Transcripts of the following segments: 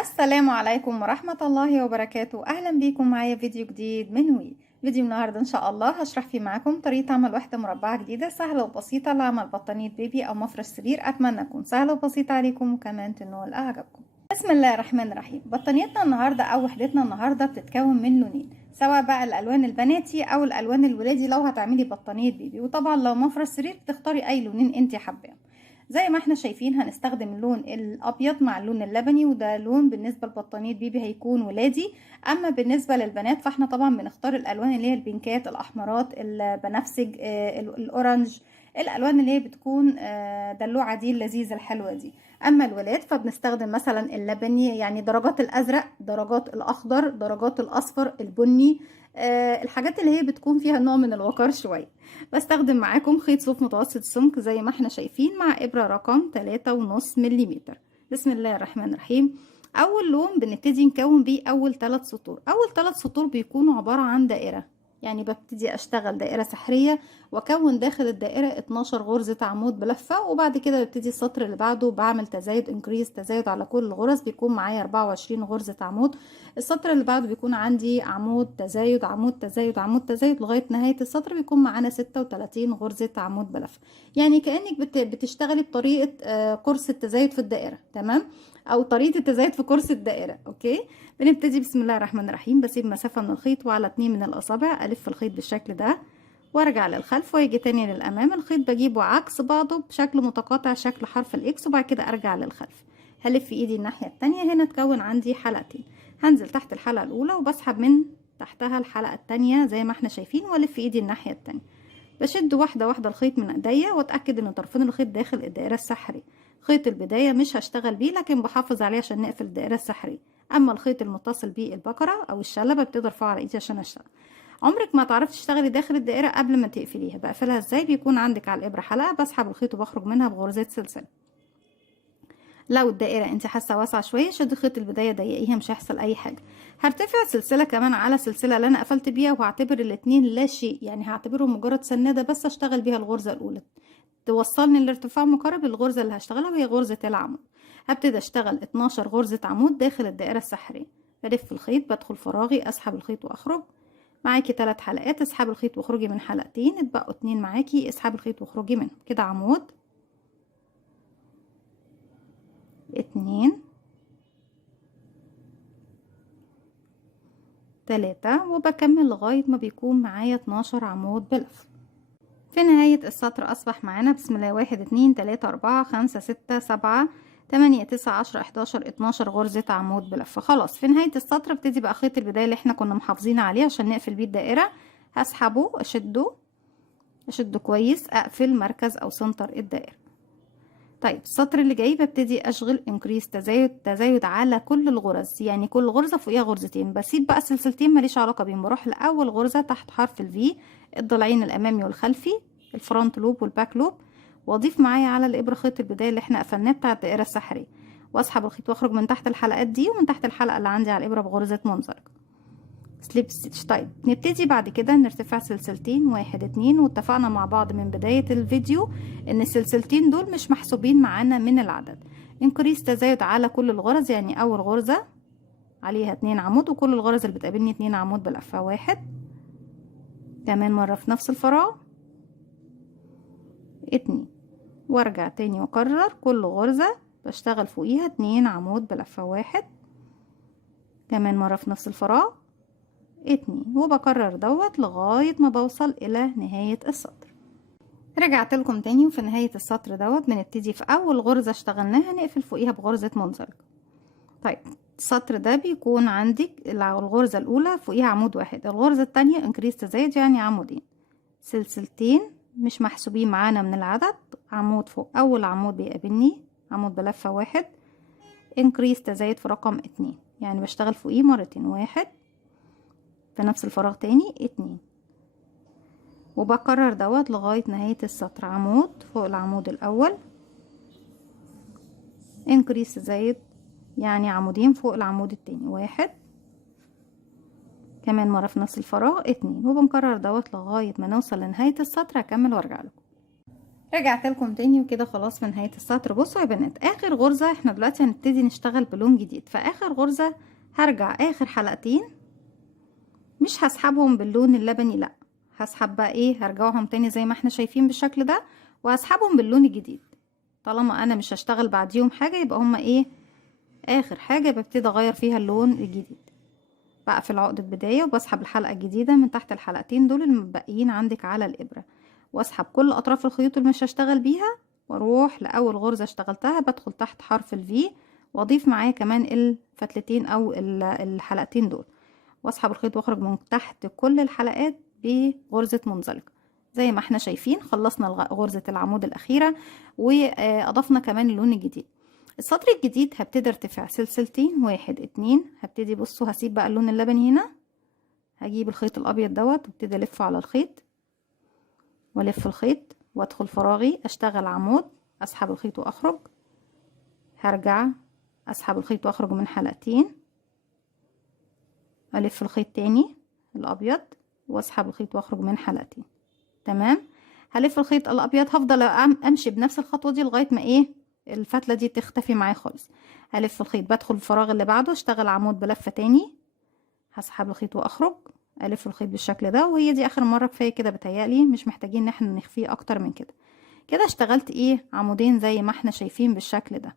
السلام عليكم ورحمة الله وبركاته. أهلا بيكم معايا فيديو جديد من وي. فيديو النهاردة إن شاء الله هشرح فيه معاكم طريقة عمل وحدة مربعة جديدة سهلة وبسيطة لعمل بطانية بيبي أو مفرش سرير. أتمنى تكون سهلة وبسيطة عليكم وكمان تنول أعجابكم. بسم الله الرحمن الرحيم. بطانيتنا النهاردة أو وحدتنا النهاردة بتتكون من لونين، سواء بقى الألوان البناتي أو الألوان الولادي لو هتعملي بطانية بيبي، وطبعا لو مفرش سرير تختاري أي لونين انت حباهم. زي ما احنا شايفين هنستخدم اللون الابيض مع اللون اللبني، وده لون بالنسبه لبطانيه بيبي هيكون ولادي. اما بالنسبه للبنات فاحنا طبعا بنختار الالوان اللي هي البينكات، الاحمرات، البنفسج، الاورنج، الالوان اللي هي بتكون دلوعه دي اللذيذه الحلوه دي. اما الولاد فبنستخدم مثلا اللبني، يعني درجات الازرق، درجات الاخضر، درجات الاصفر، البني، الحاجات اللي هي بتكون فيها نوع من الوقار شويه. بستخدم معاكم خيط صوف متوسط السمك زي ما احنا شايفين مع إبرة رقم 3.5 ملم. بسم الله الرحمن الرحيم. أول لون بنبتدي نكون بيه أول 3 سطور. أول 3 سطور بيكونوا عبارة عن دائرة، يعني ببتدي أشتغل دائرة سحرية وأكون داخل الدائرة 12 غرزة عمود بلفة، وبعد كده ببتدي السطر اللي بعده بعمل تزايد انكريز، تزايد على كل الغرز، بيكون معايا 24 غرزة عمود. السطر اللي بعده بيكون عندي عمود تزايد عمود تزايد عمود تزايد لغاية نهاية السطر بيكون معانا 36 غرزة عمود بلف. يعني كأنك بتشتغلي بطريقة قرص التزايد في الدائرة، تمام، او طريقة التزايد في قرص الدائرة. اوكي، بنبتدي بسم الله الرحمن الرحيم. بسيب مسافة من الخيط وعلى 2 من الاصابع الف الخيط بالشكل ده وارجع للخلف واجي تاني للامام. الخيط بجيبه عكس بعضه بشكل متقاطع، شكل حرف الاكس، وبعد كده ارجع للخلف. هلف ايدي الناحية التانية. هنا تكون عندي حلقتين، هنزل تحت الحلقة الاولى وبسحب من تحتها الحلقة التانية زي ما احنا شايفين، والف ايدي الناحية التانية. بشد واحدة واحدة الخيط من ايديا واتأكد ان طرفين الخيط داخل الدائرة السحرية. خيط البداية مش هشتغل بيه لكن بحافظ عليه عشان نقفل الدائرة السحرية. اما الخيط المتصل بيه البكرة او الشلبة بتقدر ارفعه على ايدي عشان اشتغل. عمرك ما تعرفي تشتغلي داخل الدائرة قبل ما تقفليها. بقفلها ازاي؟ بيكون عندك على الابرة حلقة، بسحب الخيط وبخرج منها بغرزات سلسلة. لو الدائرة انت حاسة واسعة شوية شد خيط البداية ضيقيها، مش هيحصل اي حاجة. هرتفع سلسلة كمان على السلسلة اللي انا قفلت بيها، وهعتبر الاتنين لا شيء، يعني هعتبرهم مجرد سنادة بس اشتغل بيها الغرزة الاولى توصلني لارتفاع مقارب للغرزة اللي هشتغلها وهي غرزة العمود. هبتدي اشتغل 12 غرزة عمود داخل الدائرة السحرية. بلف الخيط، بدخل فراغي، اسحب الخيط واخرج. معاكي 3 حلقات، اسحبي الخيط واخرجي من حلقتين، اتبقوا 2 معاكي، اسحبي الخيط واخرجي منهم. كده عمود 2 3، وبكمل لغاية ما بيكون معايا 12 عمود بلف. في نهاية السطر أصبح معانا بسم الله 1 2 3 4 5 6 7 8 9 10 11 12 غرزة عمود بلف. خلاص في نهاية السطر ابتدي بقى خيط البداية اللي احنا كنا محافظين عليه عشان نقفل بيه الدائرة. هسحبه، اشده كويس، اقفل مركز او سنتر الدائرة. طيب السطر اللي جاي ببتدي اشغل انكريس، تزايد على كل الغرز، يعني كل غرزة فوقيها غرزتين. بسيب بقى سلسلتين ماليش علاقة بيهم، بروح لاول غرزة تحت حرف الفي، الضلعين الامامي والخلفي، الفرونت لوب والباك لوب، واضيف معايا على الابره خيط البداية اللي احنا قفلناه بتاع الدائرة السحرية، واسحب الخيط واخرج من تحت الحلقات دي ومن تحت الحلقة اللي عندي على الابره بغرزة منزلقة سليب ستيتش. طيب نبتدي بعد كده نرتفع سلسلتين 1 2، واتفقنا مع بعض من بداية الفيديو ان السلسلتين دول مش محسوبين معانا من العدد. انكريس، تزايد على كل الغرز، يعني اول غرزة عليها 2 عمود وكل الغرز اللي بتقابلني 2 عمود بلفة. 1 كمان مرة في نفس الفراغ، 2، وارجع تاني واكرر كل غرزة بشتغل فوقيها 2 عمود بلفة. 1 كمان مرة في نفس الفراغ، 2، وبكرر دوت لغاية ما بوصل الى نهاية السطر. رجعت لكم تاني، وفي نهاية السطر دوت بنبتدي في اول غرزة اشتغلناها نقفل فوقيها بغرزة منزلقة. طيب السطر ده بيكون عندك الغرزة الاولى فوقيها عمود واحد، الغرزة التانية انكريس تزايد يعني عمودين، سلسلتين مش محسوبين معانا من العدد، عمود فوق اول عمود بيقابلني عمود بلفة 1، انكريس تزايد في رقم 2 يعني بشتغل فوقيه مرتين، 1 في نفس الفراغ تاني 2، وبكرر دوت لغاية نهاية السطر. عمود فوق العمود الأول، انكريس زايد يعني عمودين فوق العمود التاني، 1 كمان مرة في نفس الفراغ 2، وبنكرر دوت لغاية ما نوصل لنهاية السطر. هكمل وارجع لكم. رجعت لكم تاني وكده خلاص في نهاية السطر. بصوا يا بنات، اخر غرزة احنا دلوقتي هنبتدي نشتغل بلون جديد، فاخر غرزة هرجع اخر حلقتين، مش هسحبهم باللون اللبني، لا هسحب بقى ايه، هرجعهم تاني زي ما احنا شايفين بالشكل ده، وهسحبهم باللون الجديد. طالما انا مش هشتغل بعديهم حاجة يبقى هما ايه، اخر حاجة ببتدي اغير فيها اللون الجديد. بقفل عقدة بداية وبسحب الحلقة الجديدة من تحت الحلقتين دول المتبقيين عندك على الإبرة، واسحب كل أطراف الخيوط اللي مش هشتغل بيها، واروح لأول غرزة اشتغلتها بدخل تحت حرف الفي، واضيف معايا كمان الفتلتين أو الحلقتين دول، واسحب الخيط واخرج من تحت كل الحلقات بغرزة منزلقة. زي ما احنا شايفين خلصنا غرزة العمود الأخيرة، وأضفنا كمان اللون الجديد. السطر الجديد هبتدي ارتفع سلسلتين، 1 2، هبتدي بصوا هسيب بقى اللون اللبني هنا، هجيب الخيط الابيض دوت وابتدي الفه على الخيط، والف الخيط وادخل فراغي اشتغل عمود، اسحب الخيط واخرج، هرجع اسحب الخيط واخرج من حلقتين، الف الخيط تاني الابيض واسحب الخيط واخرج من حلقتين. تمام، هلف الخيط الابيض، هفضل امشي بنفس الخطوه دي لغايه ما ايه، الفتله دي تختفي معايا خالص. هلف الخيط بدخل الفراغ اللي بعده اشتغل عمود بلفه تاني، هسحب الخيط واخرج، الف الخيط بالشكل ده، وهي دي اخر مره، كفايه كده بتهيألي مش محتاجين ان احنا نخفيه اكتر من كده. كده اشتغلت ايه، عمودين زي ما احنا شايفين بالشكل ده.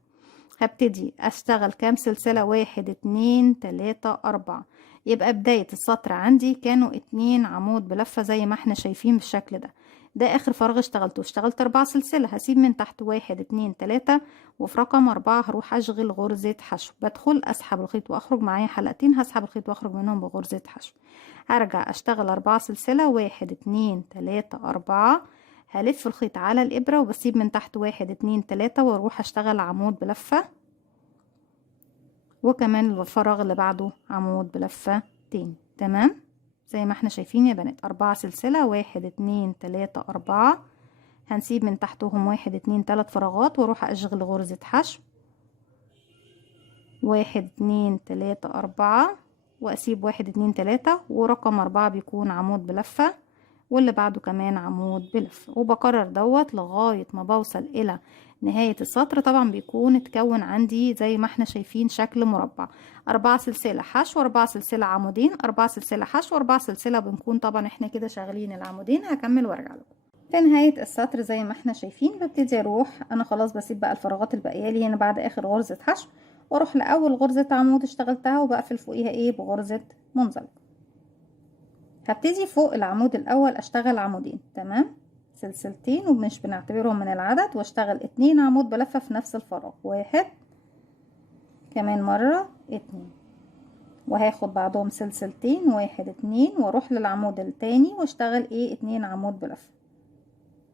هبتدي اشتغل كام سلسله، 1 2 3 4، يبقى بدايه السطر عندي كانوا 2 عمود بلفه زي ما احنا شايفين بالشكل ده. ده اخر فراغ اشتغلته، اشتغلت 4 سلسله، هسيب من تحت 1 2 3، وفي رقم 4 هروح اشغل غرزه حشو، بدخل اسحب الخيط واخرج معايا حلقتين، هسحب الخيط واخرج منهم بغرزه حشو، هرجع اشتغل 4 سلسله، 1 2 3 4، هلف الخيط على الابره وبسيب من تحت 1 2 3، واروح اشتغل عمود بلفه، وكمان الفراغ اللي بعده عمود بلفة تاني. تمام، زي ما احنا شايفين يا بنات، 4 سلسلة، 1 2 3 4، هنسيب من تحتهم 1 2 3 فراغات، واروح اشغل غرزة حشو، 1 2 3 4، واسيب 1 2 3، ورقم 4 بيكون عمود بلفة، واللي بعده كمان عمود بلفة، وبكرر دوت لغاية ما بوصل الى نهاية السطر. طبعا بيكون اتكون عندي زي ما احنا شايفين شكل مربع، 4 سلسلة حشو، 4 سلسلة عمودين، 4 سلسلة حشو، 4 سلسلة، بنكون طبعا احنا كده شغالين العمودين. هكمل وارجع لكم. في نهاية السطر زي ما احنا شايفين ببتدي اروح انا خلاص بسيب بقى الفراغات الباقية لي هنا بعد اخر غرزة حشو، واروح لاول غرزة عمود اشتغلتها وبقفل فوقيها ايه، بغرزة منزلقة. هبتدي فوق العمود الاول اشتغل عمودين، تمام، سلسلتين ومش بنعتبرهم من العدد، واشتغل 2 عمود بلفة في نفس الفراغ، 1 كمان مرة 2، وهاخد بعضهم سلسلتين، 1 2، واروح للعمود التاني واشتغل ايه، 2 عمود بلفة.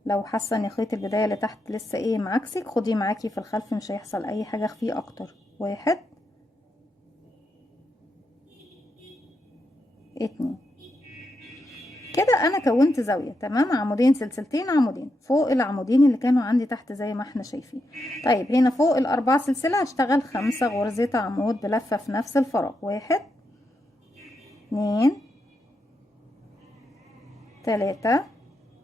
لو حاسه ان خيط البدايه اللي تحت لسه ايه معاكسك، خديه معاكي في الخلف، مش هيحصل اي حاجه، اخفيه اكتر، 1 2. كده انا كونت زاويه، تمام، عمودين سلسلتين عمودين فوق العمودين اللي كانوا عندي تحت زي ما احنا شايفين. طيب هنا فوق ال4 سلسله هشتغل 5 غرزة عمود بلفه في نفس الفراغ، 1 2 3،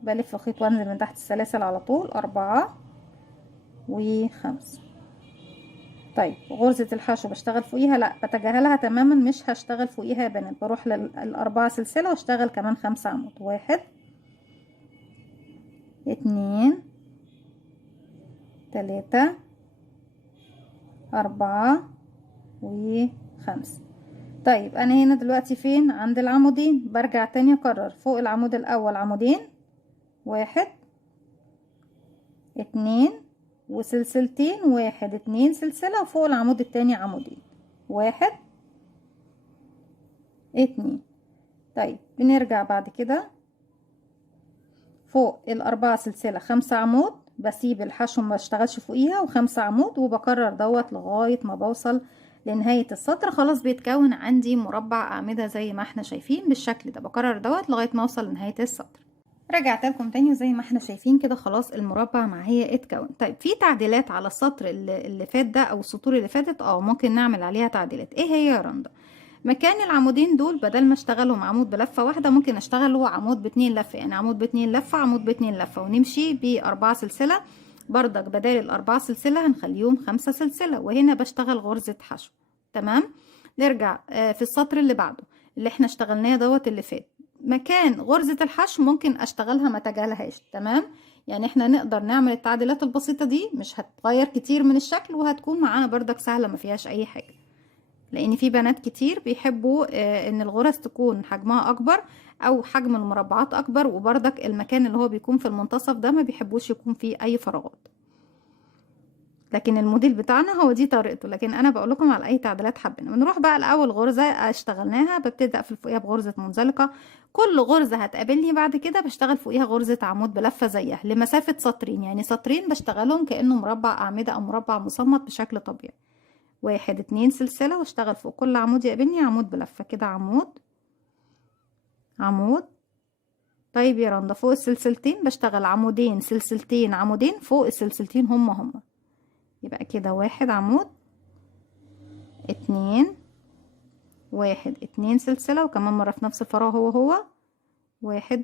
بلف الخيط وانزل من تحت السلاسل على طول، 4 و5. طيب غرزة الحشو بشتغل فوقيها، لا بتجاهلها تماما، مش هشتغل فوقيها يا بنات، بروح لل4 سلسلة واشتغل كمان 5 عمود، 1 2 3 4 و5. طيب انا هنا دلوقتي فين، عند العمودين، برجع تاني اكرر فوق العمود الاول عمودين، 1 2 وسلسلتين، 1 2 سلسلة، وفوق العمود التاني عمودين، 1 2. طيب بنرجع بعد كده فوق ال4 سلسلة 5 عمود، بسيب الحشو ما بشتغلش فوقيها، و5 عمود، وبكرر دوت لغاية ما بوصل لنهاية السطر. خلاص بيتكون عندي مربع أعمدة زي ما احنا شايفين بالشكل ده، بكرر دوت لغاية ما اوصل لنهاية السطر. رجعت لكم تاني وزي ما احنا شايفين كده خلاص المربع معايا اتكون. طيب في تعديلات على السطر اللي فات ده او السطور اللي فاتت، ممكن نعمل عليها تعديلات. ايه هي يا رندا؟ مكان العمودين دول بدل ما اشتغلهم عمود بلفة واحدة ممكن اشتغله عمود ب2 لفة، يعني عمود ب2 لفة عمود ب2 لفة، ونمشي ب4 سلسلة. بردك بدل ال4 سلسلة هنخليهم 5 سلسلة، وهنا بشتغل غرزة حشو. تمام. نرجع في السطر اللي بعده اللي احنا اشتغلناه دوت اللي فات، مكان غرزة الحشو ممكن اشتغلها ما اتجاهلهاش. تمام. يعني احنا نقدر نعمل التعديلات البسيطة دي، مش هتغير كتير من الشكل، وهتكون معانا بردك سهلة ما فيهاش اي حاجة، لان في بنات كتير بيحبوا ان الغرز تكون حجمها اكبر او حجم المربعات اكبر، وبردك المكان اللي هو بيكون في المنتصف ده ما بيحبوش يكون فيه اي فراغات. لكن الموديل بتاعنا هو دي طريقته، لكن انا بقول لكم على اي تعديلات حابين. بنروح بقى لاول غرزه اشتغلناها، ببتدي اقفل فوقيها بغرزه منزلقه. كل غرزه هتقابلني بعد كده بشتغل فوقيها غرزه عمود بلفه زيها لمسافه سطرين، يعني سطرين بشتغلهم كانه مربع اعمده او مربع مصمت بشكل طبيعي. 1 2 سلسله، واشتغل فوق كل عمود يقابلني عمود بلفه كده، عمود عمود. طيب يا رندا، فوق السلسلتين بشتغل عمودين سلسلتين عمودين فوق السلسلتين هما، يبقى كده 1 عمود 2 1 2 سلسلة، وكمان مرة في نفس الفراغ هو 1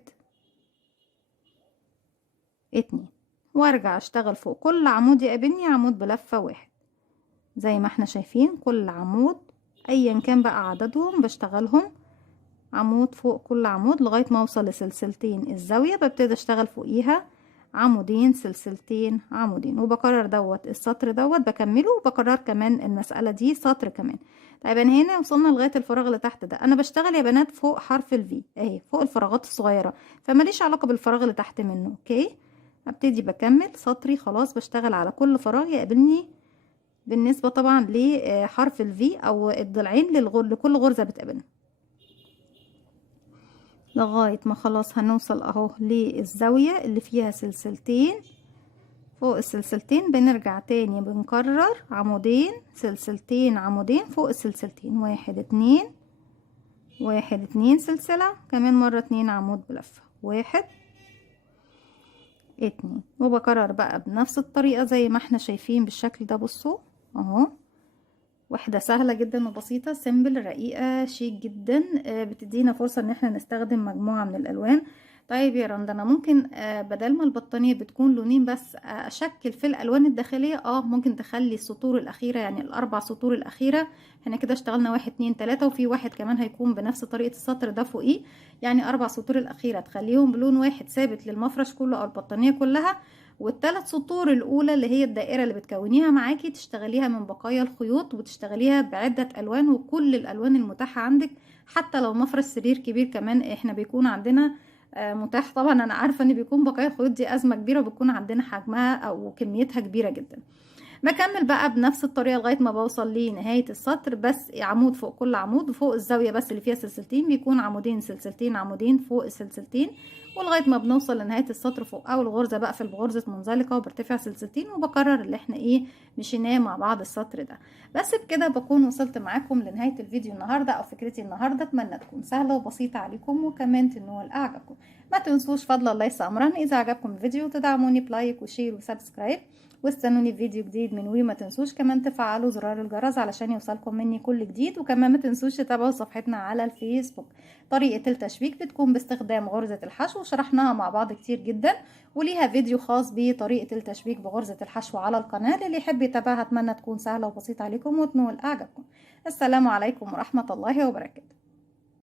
2، وارجع اشتغل فوق كل عمود يقابلني عمود بلفة 1. زي ما احنا شايفين كل عمود ايا كان بقى عددهم بشتغلهم عمود فوق كل عمود لغاية ما اوصل لسلسلتين الزاوية، ببتدي اشتغل فوقيها عمودين سلسلتين عمودين، وبكرر دوت السطر دوت بكمله، وبكرر كمان المسألة دي سطر كمان. طيب انا هنا وصلنا لغاية الفراغ اللي تحت ده، انا بشتغل يا بنات فوق حرف الفي اهي، فوق الفراغات الصغيرة، فماليش علاقة بالفراغ اللي تحت منه. اوكي، ابتدي بكمل سطري خلاص، بشتغل على كل فراغ يقابلني بالنسبة طبعا لحرف الفي او الضلعين لكل غرزة بتقابلنا، لغاية ما خلاص هنوصل اهو للزاوية اللي فيها سلسلتين. فوق السلسلتين بنرجع تاني بنكرر عمودين سلسلتين عمودين فوق السلسلتين، 1 2 1 2 سلسلة، كمان مرة 2 عمود بلفة 1 2، وبكرر بقى بنفس الطريقة زي ما احنا شايفين بالشكل ده. بصوا اهو، واحدة سهلة جدا وبسيطة، سيمبل رقيقة شيك جدا، بتدينا فرصة ان احنا نستخدم مجموعة من الالوان. طيب يا رندا، انا ممكن بدل ما البطانية بتكون لونين بس اشكل في الالوان الداخلية؟ ممكن تخلي السطور الاخيرة، يعني الاربع سطور الاخيرة، احنا كده اشتغلنا 1 2 3، وفي واحد كمان هيكون بنفس طريقة السطر ده فوقيه، يعني 4 سطور الاخيرة تخليهم بلون واحد ثابت للمفرش كله او البطانية كلها، والثلاث سطور الاولى اللي هي الدائره اللي بتكونيها معاكي تشتغليها من بقايا الخيوط، وتشتغليها بعده الوان وكل الالوان المتاحه عندك. حتى لو مفرش سرير كبير كمان احنا بيكون عندنا متاح. طبعا انا عارفه ان بيكون بقايا الخيوط دي ازمه كبيره، وبتكون عندنا حجمها او كميتها كبيره جدا. بكمل بقى بنفس الطريقه لغايه ما بوصل لنهايه السطر، بس عمود فوق كل عمود، وفوق الزاويه بس اللي فيها سلسلتين بيكون عمودين سلسلتين عمودين فوق السلسلتين، ولغايه ما بنوصل لنهايه السطر فوق اول غرزه بقفل بغرزه منزلقه وبرتفع سلسلتين، وبكرر اللي احنا مشيناه مع بعض السطر ده. بس بكده بكون وصلت معاكم لنهايه الفيديو النهارده او فكرتي النهارده. اتمنى تكون سهله وبسيطه عليكم، وكمان تنول اعجابكم. ما تنسوش فضل الله ليس امرا اذا عجبكم الفيديو تدعموني بلايك وشير وسبسكرايب، واستنوني في فيديو جديد من وي. ما تنسوش كمان تفعلوا زرار الجرس علشان يوصلكم مني كل جديد، وكمان ما تنسوش تتابعوا صفحتنا على الفيسبوك. طريقة التشبيك بتكون باستخدام غرزة الحشو، شرحناها مع بعض كتير جدا، وليها فيديو خاص بطريقة التشبيك بغرزة الحشو على القناة، اللي يحب يتابعها اتمنى تكون سهلة وبسيطة عليكم وتنول اعجابكم. السلام عليكم ورحمة الله وبركاته.